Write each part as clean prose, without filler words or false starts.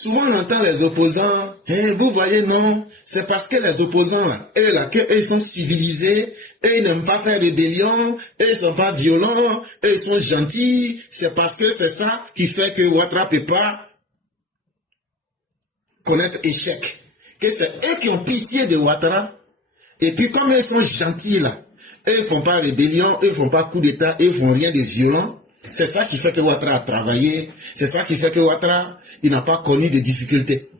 Souvent on entend les opposants, vous voyez non, c'est parce que les opposants là, eux sont civilisés, eux ils n'aiment pas faire rébellion, eux ils sont pas violents, eux ils sont gentils, c'est parce que c'est ça qui fait que Ouattara peut pas connaître échec. Que c'est eux qui ont pitié de Ouattara, et puis comme ils sont gentils là, eux ils font pas rébellion, eux ils font pas coup d'état, eux ils font rien de violent. C'est ça qui fait que Ouattara a travaillé. C'est ça qui fait que Ouattara, il n'a pas connu de difficultés.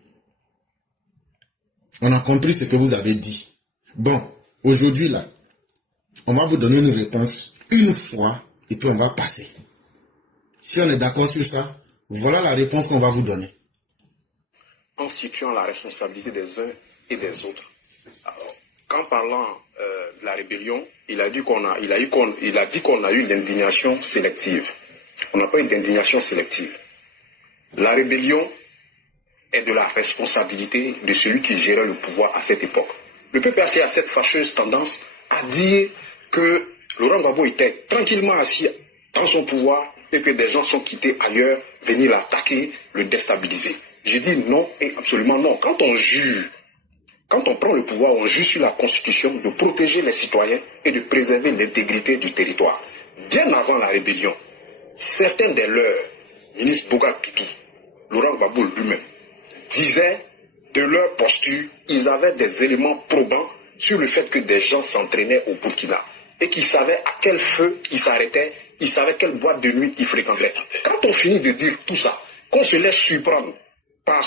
On a compris ce que vous avez dit. Bon, aujourd'hui là, on va vous donner une réponse une fois et puis on va passer. Si on est d'accord sur ça, voilà la réponse qu'on va vous donner. En situant la responsabilité des uns et des autres. Alors, qu'en parlant de la rébellion, il a dit qu'on a eu l'indignation sélective. On n'a pas eu d'indignation sélective. La rébellion est de la responsabilité de celui qui gérait le pouvoir à cette époque. Le PPAC a cette fâcheuse tendance à dire que Laurent Gbagbo était tranquillement assis dans son pouvoir et que des gens sont quittés ailleurs, venir l'attaquer, le déstabiliser. J'ai dit non et absolument non. Quand on jure, quand on prend le pouvoir, on jure sur la Constitution de protéger les citoyens et de préserver l'intégrité du territoire. Bien avant la rébellion, certains des leurs, ministre Bouga Toutou, Laurent Gbagbo lui-même, disaient de leur posture, ils avaient des éléments probants sur le fait que des gens s'entraînaient au Burkina et qu'ils savaient à quel feu ils s'arrêtaient, ils savaient quelle boîte de nuit ils fréquentaient. Quand on finit de dire tout ça, qu'on se laisse surprendre par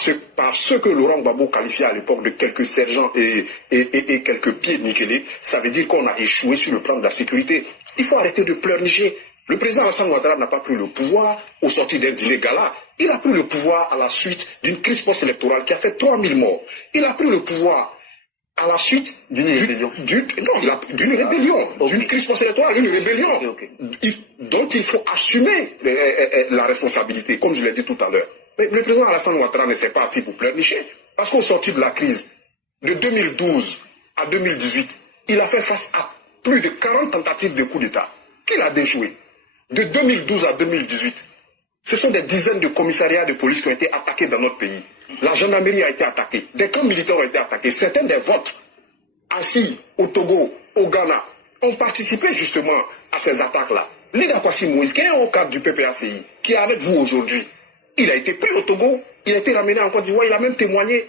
ce que Laurent Gbagbo qualifiait à l'époque de quelques sergents et quelques pieds nickelés, ça veut dire qu'on a échoué sur le plan de la sécurité. Il faut arrêter de pleurnicher. Le président Alassane Ouattara n'a pas pris le pouvoir au sortir d'un dîner gala. Il a pris le pouvoir à la suite d'une crise post-électorale qui a fait 3000 morts. Il a pris le pouvoir à la suite d'une rébellion. D'une crise post-électorale, d'une rébellion dont il faut assumer la responsabilité, comme je l'ai dit tout à l'heure. Mais le président Alassane Ouattara ne s'est pas assis pour pleurnicher. Parce qu'au sortir de la crise, de 2012 à 2018, il a fait face à plus de 40 tentatives de coup d'État qu'il a déjouées. De 2012 à 2018, ce sont des dizaines de commissariats de police qui ont été attaqués dans notre pays. La gendarmerie a été attaquée, des camps militaires ont été attaqués. Certains des votes assis au Togo, au Ghana, ont participé justement à ces attaques-là. Lida Kwasi Moïse, qui est au cadre du PPACI, qui est avec vous aujourd'hui, il a été pris au Togo, il a été ramené en Côte d'Ivoire, il a même témoigné.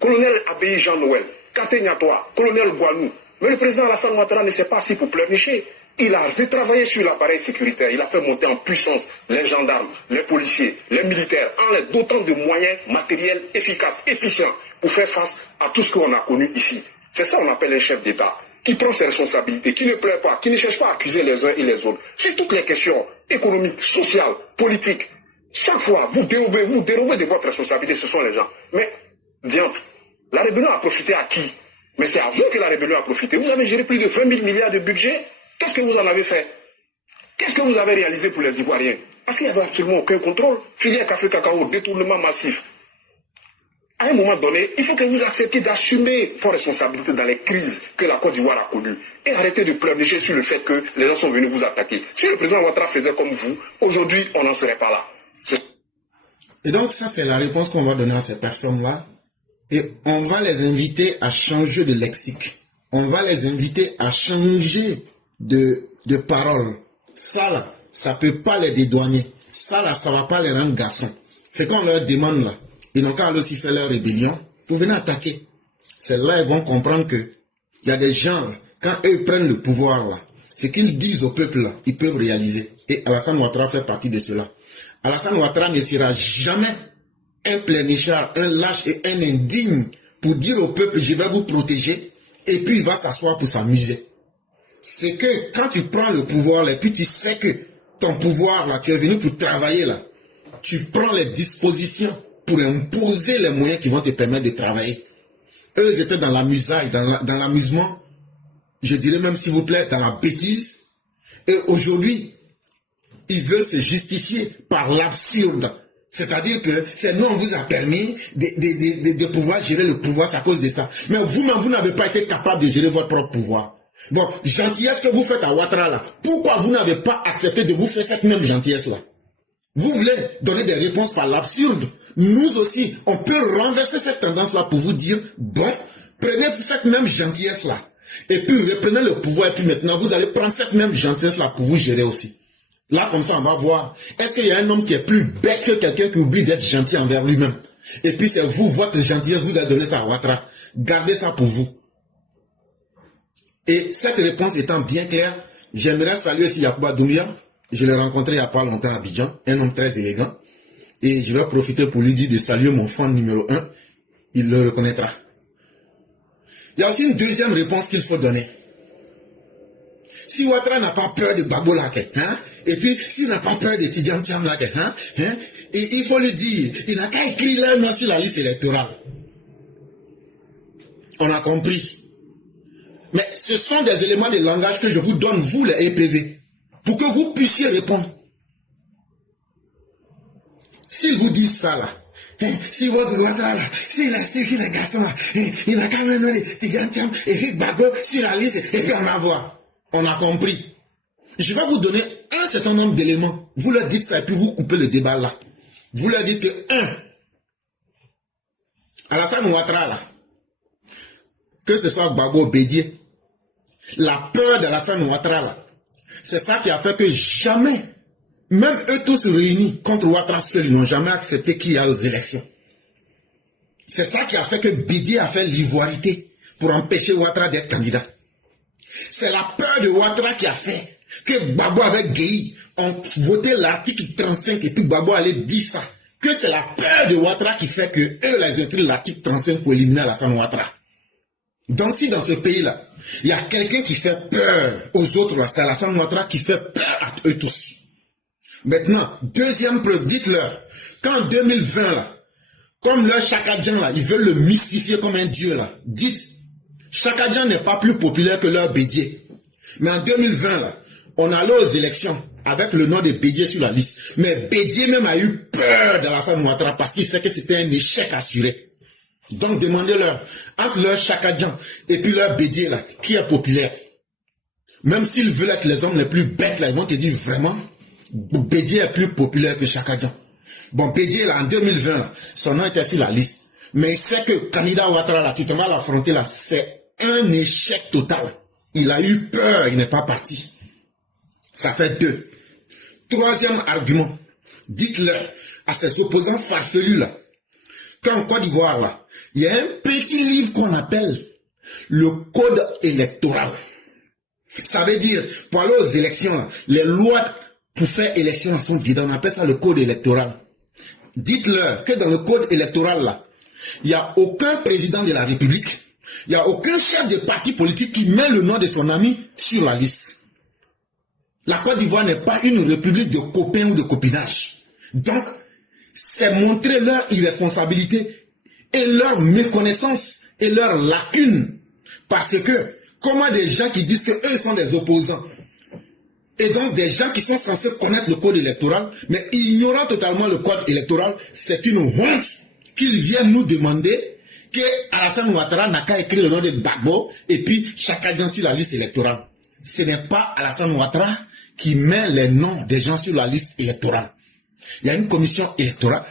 Colonel Abéi Jean-Noël, Kate Nyatoa, colonel Gouanou. Mais le président Alassane Ouattara ne s'est pas assis pour pleurnicher. Il a retravaillé sur l'appareil sécuritaire, il a fait monter en puissance les gendarmes, les policiers, les militaires, en les dotant de moyens matériels efficaces, efficients, pour faire face à tout ce qu'on a connu ici. C'est ça qu'on appelle un chef d'État, qui prend ses responsabilités, qui ne pleure pas, qui ne cherche pas à accuser les uns et les autres. Sur toutes les questions économiques, sociales, politiques, chaque fois, vous dérobez de votre responsabilité, ce sont les gens. Mais, diantre, la rébellion a profité à qui? Mais c'est à vous que la rébellion a profité. Vous avez géré plus de 20 000 milliards de budget. Qu'est-ce que vous en avez fait? Qu'est-ce que vous avez réalisé pour les Ivoiriens? Parce qu'il n'y avait absolument aucun contrôle. Filière café cacao, détournement massif. À un moment donné, il faut que vous acceptiez d'assumer vos responsabilités dans les crises que la Côte d'Ivoire a connues. Et arrêtez de pleurnicher sur le fait que les gens sont venus vous attaquer. Si le président Ouattara faisait comme vous, aujourd'hui, on n'en serait pas là. Et donc ça, c'est la réponse qu'on va donner à ces personnes-là. Et on va les inviter à changer de lexique. On va les inviter à changer de parole. Ça là, ça peut pas les dédouaner. Ça là, ça va pas les rendre garçons. C'est qu'on leur demande là. Ils n'ont qu'à aussi faire leur rébellion. Vous venez attaquer. C'est là ils vont comprendre que il y a des gens, quand eux prennent le pouvoir là, ce qu'ils disent au peuple là, ils peuvent réaliser. Et Alassane Ouattara fait partie de cela. Alassane Ouattara ne sera jamais un pleurnichard, un lâche et un indigne pour dire au peuple je vais vous protéger et puis il va s'asseoir pour s'amuser. C'est que quand tu prends le pouvoir là, puis tu sais que ton pouvoir là, tu es venu pour travailler là, tu prends les dispositions pour imposer les moyens qui vont te permettre de travailler. Eux étaient dans la musaille, dans l'amusement, je dirais même s'il vous plaît, dans la bêtise. Et aujourd'hui, ils veulent se justifier par l'absurde. C'est-à-dire que c'est nous, on vous a permis de pouvoir gérer le pouvoir, c'est à cause de ça. Mais vous-même, vous n'avez pas été capable de gérer votre propre pouvoir. Bon, gentillesse que vous faites à Ouattara là, pourquoi vous n'avez pas accepté de vous faire cette même gentillesse là? Vous voulez donner des réponses par l'absurde. nous aussi, on peut renverser cette tendance-là pour vous dire, bon, prenez cette même gentillesse-là, et puis reprenez le pouvoir, et puis maintenant, vous allez prendre cette même gentillesse-là pour vous gérer aussi. Là, comme ça, on va voir, est-ce qu'il y a un homme qui est plus bête que quelqu'un qui oublie d'être gentil envers lui-même? Et puis c'est vous, votre gentillesse, vous avez donné ça à Ouattara. Gardez ça pour vous. Et cette réponse étant bien claire, j'aimerais saluer aussi Yacouba Doumbia. Je l'ai rencontré il n'y a pas longtemps à Abidjan, un homme très élégant. Et je vais profiter pour lui dire de saluer mon fan numéro 1. Il le reconnaîtra. Il y a aussi une deuxième réponse qu'il faut donner. Si Ouattara n'a pas peur de Gbagbo Lake, hein, et puis s'il n'a pas peur de Tidjane Thiam Lake, hein, et il faut lui dire, il n'a qu'à écrire leur nom sur la liste électorale. On a compris. Mais ce sont des éléments de langage que je vous donne, vous les EPV, pour que vous puissiez répondre. S'ils vous disent ça là, si votre Ouattara là, s'il a su qu'il est garçon là, il n'a qu'à mener Tidjane Thiam et Gbagbo sur la liste, et puis on va voir. On a compris. Je vais vous donner un certain nombre d'éléments. Vous leur dites ça et puis vous coupez le débat là. Vous leur dites que, Alassane Ouattara là, que ce soit Gbagbo Bédié, la peur d'Alassane Ouattara là, c'est ça qui a fait que jamais, même eux tous réunis contre Ouattara seuls, ils n'ont jamais accepté qu'il y a aux élections. C'est ça qui a fait que Bédié a fait l'ivoirité pour empêcher Ouattara d'être candidat. C'est la peur de Ouattara qui a fait que Gbagbo avec Gueye ont voté l'article 35 et puis Gbagbo allait dire ça. Que c'est la peur de Ouattara qui fait que eux, ils ont pris l'article 35 pour éliminer Alassane Ouattara. Donc si dans ce pays-là, il y a quelqu'un qui fait peur aux autres, c'est Alassane Ouattara qui fait peur à eux tous. Maintenant, deuxième preuve, dites-leur qu'en 2020, là, comme leur Chakadjan, là, ils veulent le mystifier comme un dieu, là, dites, Chakadjan n'est pas plus populaire que leur Bédié. Mais en 2020, là, on allait aux élections avec le nom de Bédié sur la liste. Mais Bédié même a eu peur d'Alassane Ouattara parce qu'il sait que c'était un échec assuré. Donc demandez-leur, entre leur Chakadjan et puis leur Bédié, là, qui est populaire. Même s'ils veulent être les hommes les plus bêtes, là, ils vont te dire vraiment, Bédié est plus populaire que Chakadjan. Bon, Bédié, là, en 2020, là, son nom était sur la liste. Mais il sait que candidat Ouattara, là, tu vas l'affronter, là, c'est un échec total. Il a eu peur, il n'est pas parti. Ça fait 2. Troisième argument. Dites-leur à ces opposants farfelus là, qu'en Côte d'Ivoire là, il y a un petit livre qu'on appelle le code électoral. Ça veut dire, pour aller aux élections, là, les lois pour faire élection sont dedans. On appelle ça le code électoral. Dites-leur que dans le code électoral là, il n'y a aucun président de la République, il n'y a aucun chef de parti politique qui met le nom de son ami sur la liste. La Côte d'Ivoire n'est pas une république de copains ou de copinage. Donc, c'est montrer leur irresponsabilité et leur méconnaissance et leur lacune. Parce que, comment des gens qui disent qu'eux sont des opposants, et donc des gens qui sont censés connaître le code électoral, mais ignorant totalement le code électoral, c'est une honte qu'ils viennent nous demander que Alassane Ouattara n'a qu'à écrire le nom de Gbagbo et puis Chakadjan sur la liste électorale. Ce n'est pas Alassane Ouattara qui met les noms des gens sur la liste électorale. Il y a une commission électorale,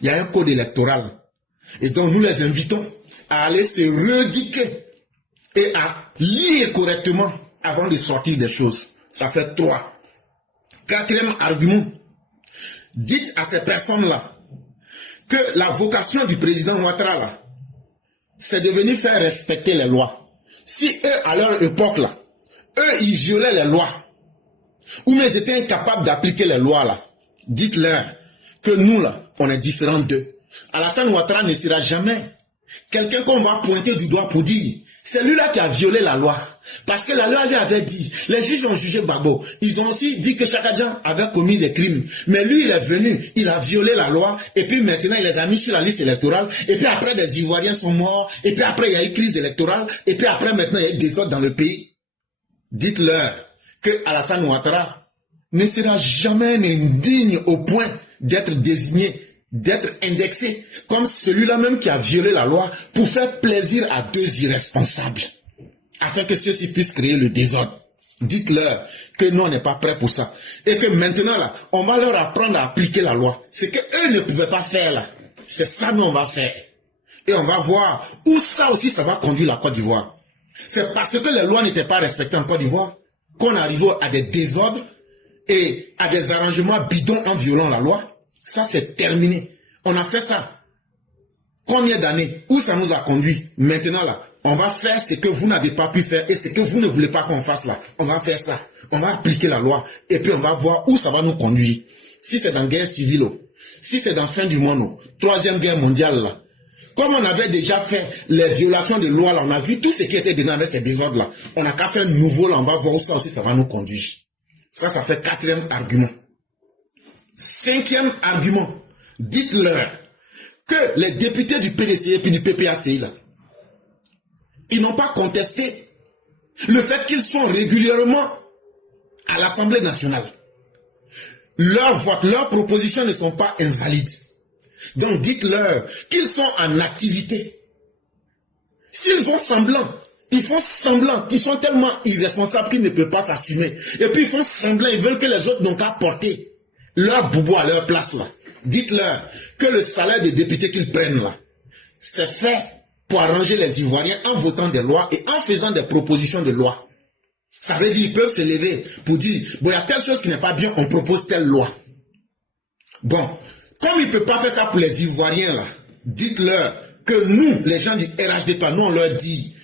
il y a un code électoral. Et donc nous les invitons à aller se rééduquer et à lire correctement avant de sortir des choses. Ça fait 3. Quatrième argument. Dites à ces personnes-là que la vocation du président Ouattara là, c'est de venir faire respecter les lois. Si eux, à leur époque là, eux, ils violaient les lois, ou mais ils étaient incapables d'appliquer les lois là, dites-leur que nous là, on est différents d'eux. Alassane Ouattara ne sera jamais quelqu'un qu'on va pointer du doigt pour dire, c'est lui là qui a violé la loi. Parce que la loi lui avait dit, les juges ont jugé Gbagbo. Ils ont aussi dit que Chakadjan avait commis des crimes. Mais lui, il est venu, il a violé la loi, et puis maintenant, il les a mis sur la liste électorale, et puis après, des Ivoiriens sont morts, et puis après, il y a eu crise électorale, et puis après, maintenant, il y a eu des autres dans le pays. Dites-leur que Alassane Ouattara ne sera jamais indigne au point d'être désigné, d'être indexé comme celui-là même qui a violé la loi pour faire plaisir à 2 irresponsables, afin que ceux-ci puissent créer le désordre. Dites-leur que nous, on n'est pas prêts pour ça. Et que maintenant, là, on va leur apprendre à appliquer la loi. Ce qu'eux ne pouvaient pas faire, là. C'est ça nous on va faire. Et on va voir où ça aussi ça va conduire la Côte d'Ivoire. C'est parce que les lois n'étaient pas respectées en Côte d'Ivoire qu'on arrive à des désordres et à des arrangements bidons en violant la loi. Ça c'est terminé. On a fait ça. Combien d'années? Où ça nous a conduit? Maintenant là, on va faire ce que vous n'avez pas pu faire et ce que vous ne voulez pas qu'on fasse là. On va faire ça. On va appliquer la loi et puis on va voir où ça va nous conduire. Si c'est dans guerre civile, si c'est dans fin du monde, troisième guerre mondiale là. Comme on avait déjà fait les violations de loi là, on a vu tout ce qui était dedans avec ces désordres là. On n'a qu'à faire un nouveau là, on va voir où ça aussi ça va nous conduire. Ça fait quatrième argument. Cinquième argument. Dites-leur que les députés du PDC et puis du PPACI là, ils n'ont pas contesté le fait qu'ils sont régulièrement à l'Assemblée nationale. Leurs votes, leurs propositions ne sont pas invalides. Donc dites-leur qu'ils sont en activité. S'ils font semblant, ils font semblant qu'ils sont tellement irresponsables qu'ils ne peuvent pas s'assumer. Et puis ils font semblant, ils veulent que les autres n'ont qu'à porter leur boubou à leur place là. Dites-leur que le salaire des députés qu'ils prennent là, c'est fait pour arranger les Ivoiriens en votant des lois et en faisant des propositions de loi. Ça veut dire qu'ils peuvent se lever pour dire, bon, il y a telle chose qui n'est pas bien, on propose telle loi. Bon, comme ils ne peuvent pas faire ça pour les Ivoiriens là, dites-leur que nous, les gens du RHD, nous on leur dit,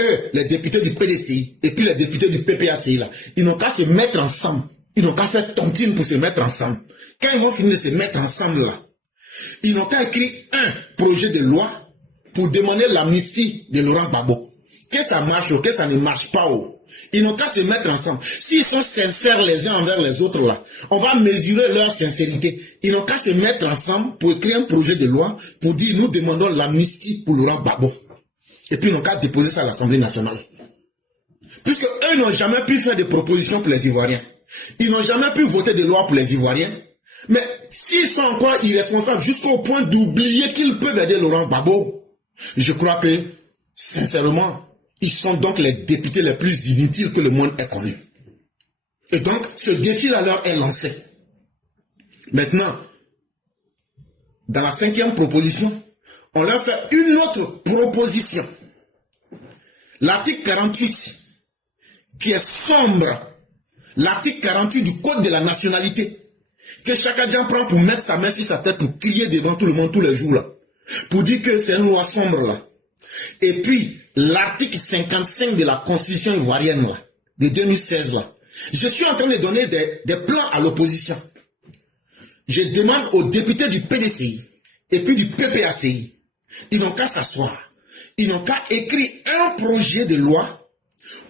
eux, les députés du PDCI et puis les députés du PPACI là, ils n'ont qu'à se mettre ensemble. Ils n'ont qu'à faire tontine pour se mettre ensemble. Quand ils vont finir de se mettre ensemble là, ils n'ont qu'à écrire un projet de loi pour demander l'amnistie de Laurent Gbagbo. Que ça marche ou que ça ne marche pas. Ils n'ont qu'à se mettre ensemble. S'ils sont sincères les uns envers les autres là, on va mesurer leur sincérité. Ils n'ont qu'à se mettre ensemble pour écrire un projet de loi pour dire nous demandons l'amnistie pour Laurent Gbagbo. Et puis ils n'ont qu'à déposer ça à l'Assemblée nationale. Puisque eux n'ont jamais pu faire de propositions pour les Ivoiriens. Ils n'ont jamais pu voter des lois pour les Ivoiriens. Mais s'ils sont encore irresponsables jusqu'au point d'oublier qu'ils peuvent aider Laurent Gbagbo, je crois que, sincèrement, ils sont donc les députés les plus inutiles que le monde ait connus. Et donc, ce défi-là leur est lancé. Maintenant, dans la cinquième proposition, on leur fait une autre proposition. L'article 48, qui est sombre, l'article 48 du Code de la nationalité, que chacun prend pour mettre sa main sur sa tête pour crier devant tout le monde tous les jours là, pour dire que c'est une loi sombre là. Et puis, l'article 55 de la Constitution ivoirienne là, de 2016 là, je suis en train de donner des plans à l'opposition. Je demande aux députés du PDCI et puis du PPACI, ils n'ont qu'à s'asseoir, ils n'ont qu'à écrire un projet de loi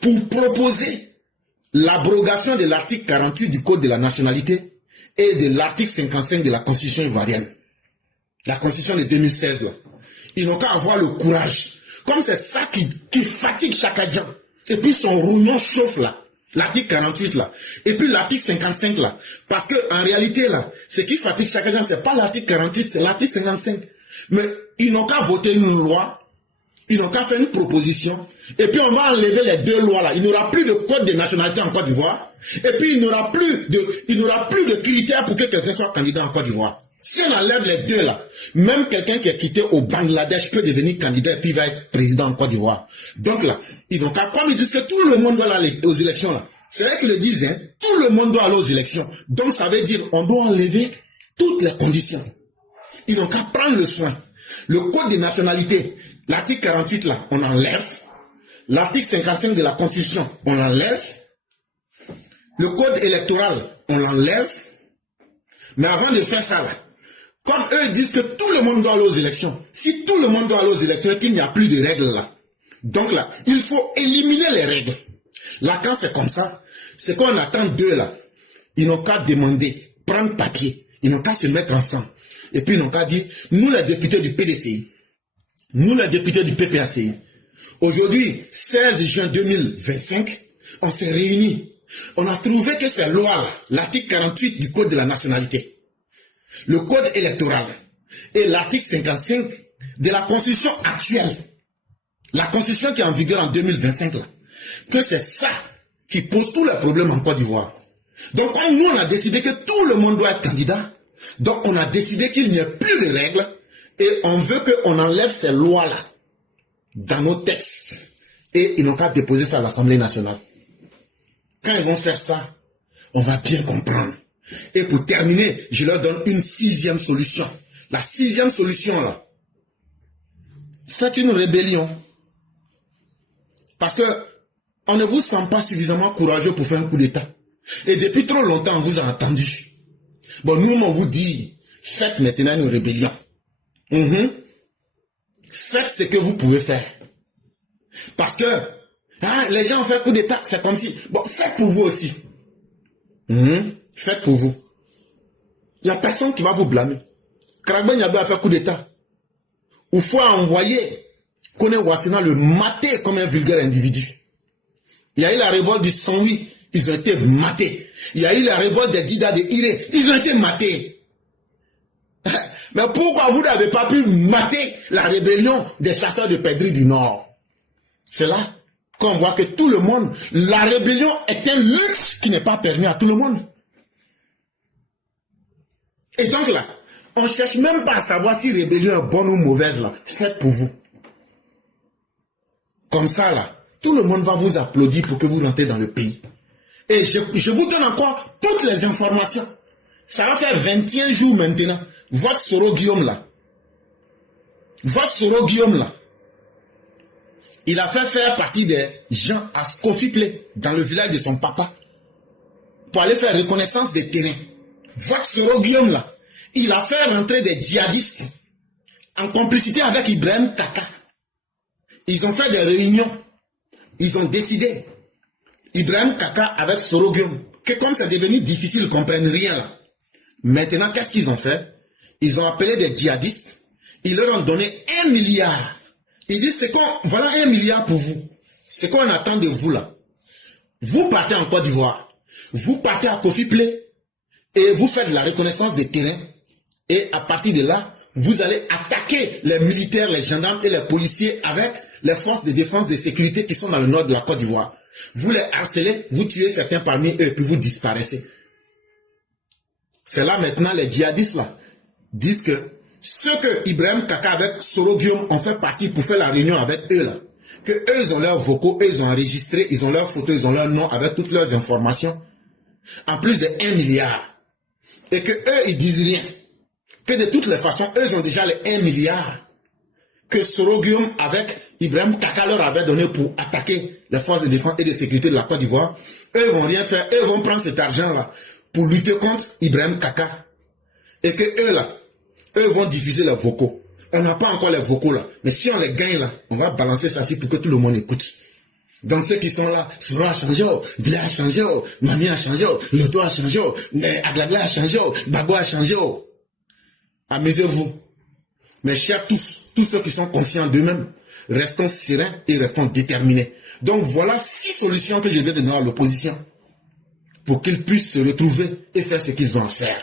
pour proposer l'abrogation de l'article 48 du Code de la nationalité et de l'article 55 de la Constitution ivoirienne. La Constitution de 2016 là. Ils n'ont qu'à avoir le courage. Comme c'est ça qui fatigue Chakadjan. Et puis son rouillon chauffe là. L'article 48 là. Et puis l'article 55 là. Parce que en réalité là, ce qui fatigue Chakadjan, c'est pas l'article 48, c'est l'article 55. Mais ils n'ont qu'à voter une loi. Ils n'ont qu'à faire une proposition. Et puis on va enlever les deux lois là. Il n'y aura plus de code de nationalité en Côte d'Ivoire. Et puis il n'y aura plus de critères pour que quelqu'un soit candidat en Côte d'Ivoire. Si on enlève les deux là, même quelqu'un qui est quitté au Bangladesh peut devenir candidat et puis va être président en Côte d'Ivoire. Donc là, ils n'ont qu'à pas me dire que tout le monde doit aller aux élections là. C'est vrai qu'ils le disent, hein, tout le monde doit aller aux élections. Donc ça veut dire on doit enlever toutes les conditions. Ils n'ont qu'à prendre le soin. Le code des nationalités, l'article 48 là, on enlève. L'article 55 de la Constitution, on l'enlève. Le code électoral, on l'enlève. Mais avant de faire ça là, comme eux disent que tout le monde doit aller aux élections, si tout le monde doit aller aux élections et qu'il n'y a plus de règles là, donc là, il faut éliminer les règles. Là, quand c'est comme ça, c'est qu'on attend d'eux là. Ils n'ont qu'à demander, prendre papier, ils n'ont qu'à se mettre ensemble. Et puis ils n'ont qu'à dire, nous les députés du PDCI, nous les députés du PPACI, aujourd'hui, 16 juin 2025, on s'est réunis. On a trouvé que ces lois-là, l'article 48 du Code de la nationalité, le Code électoral et l'article 55 de la Constitution actuelle, la Constitution qui est en vigueur en 2025, là, que c'est ça qui pose tous les problèmes en Côte d'Ivoire. Donc, comme nous, on a décidé que tout le monde doit être candidat, donc on a décidé qu'il n'y ait plus de règles Et on veut qu'on enlève ces lois-là dans nos textes. Et ils n'ont qu'à déposer ça à l'Assemblée nationale. Quand ils vont faire ça, on va bien comprendre. Et pour terminer, je leur donne une 6e solution. La 6e solution, là, faites une rébellion. Parce que on ne vous sent pas suffisamment courageux pour faire un coup d'État. Et depuis trop longtemps, on vous a entendu. Bon, nous, on vous dit, faites maintenant une rébellion. Faites ce que vous pouvez faire. Parce que les gens ont fait coup d'État, c'est comme si... Bon, faites pour vous aussi. Faites pour vous. Il n'y a personne qui va vous blâmer. Kragben Yabé a fait coup d'État. Ou faut envoyer Kone Wassina le mater comme un vulgaire individu. Il y a eu la révolte du 108, ils ont été matés. Il y a eu la révolte des Dida de Iré, ils ont été matés. Mais pourquoi vous n'avez pas pu mater la rébellion des chasseurs de Pedri du Nord? C'est là qu'on voit que tout le monde, la rébellion est un luxe qui n'est pas permis à tout le monde. Et donc là, on ne cherche même pas à savoir si rébellion est bonne ou mauvaise là. Faites pour vous. Comme ça là, tout le monde va vous applaudir pour que vous rentrez dans le pays. Et je vous donne encore toutes les informations. Ça va faire 21 jours maintenant. Votre Soro Guillaume là. Il a fait faire partie des gens à Skofiple dans le village de son papa. Pour aller faire reconnaissance des terrains. Votre Soro Guillaume là. Il a fait rentrer des djihadistes en complicité avec Ibrahim Kaka. Ils ont fait des réunions. Ils ont décidé, Ibrahim Kaka avec Soro Guillaume, que comme c'est devenu difficile, ils ne comprennent rien là. Maintenant, qu'est-ce qu'ils ont fait? Ils ont appelé des djihadistes. Ils leur ont donné 1 milliard. Ils disent, voilà 1 milliard pour vous. C'est qu'on attend de vous là. Vous partez en Côte d'Ivoire. Vous partez à Kofiple et vous faites la reconnaissance des terrains. Et à partir de là, vous allez attaquer les militaires, les gendarmes et les policiers avec les forces de défense et de sécurité qui sont dans le nord de la Côte d'Ivoire. Vous les harcelez, vous tuez certains parmi eux, puis vous disparaissez. C'est là maintenant les djihadistes là disent que ceux que Ibrahim Kaka avec Soro Guillaume ont fait partie pour faire la réunion avec eux là, que eux ils ont leurs vocaux, eux ils ont enregistré, ils ont leurs photos, ils ont leurs noms avec toutes leurs informations, en plus de 1 milliard. Et que eux ils disent rien. Que de toutes les façons, eux ils ont déjà les 1 milliard que Soro Guillaume avec Ibrahim Kaka leur avait donné pour attaquer les forces de défense et de sécurité de la Côte d'Ivoire. Eux vont rien faire, eux vont prendre cet argent-là pour lutter contre Ibrahim Kaka. Et que eux là, eux vont diffuser les vocaux. On n'a pas encore les vocaux là, mais si on les gagne là, on va balancer ça pour que tout le monde écoute. Dans ceux qui sont là, Soro a changé, Bila a changé, Mami a changé, Loto a changé, Aglagla a changé, Bago a changé. Amusez-vous. Mais chers tous ceux qui sont conscients d'eux-mêmes, restons sereins et restons déterminés. Donc voilà 6 solutions que je vais donner à l'opposition pour qu'ils puissent se retrouver et faire ce qu'ils ont à faire.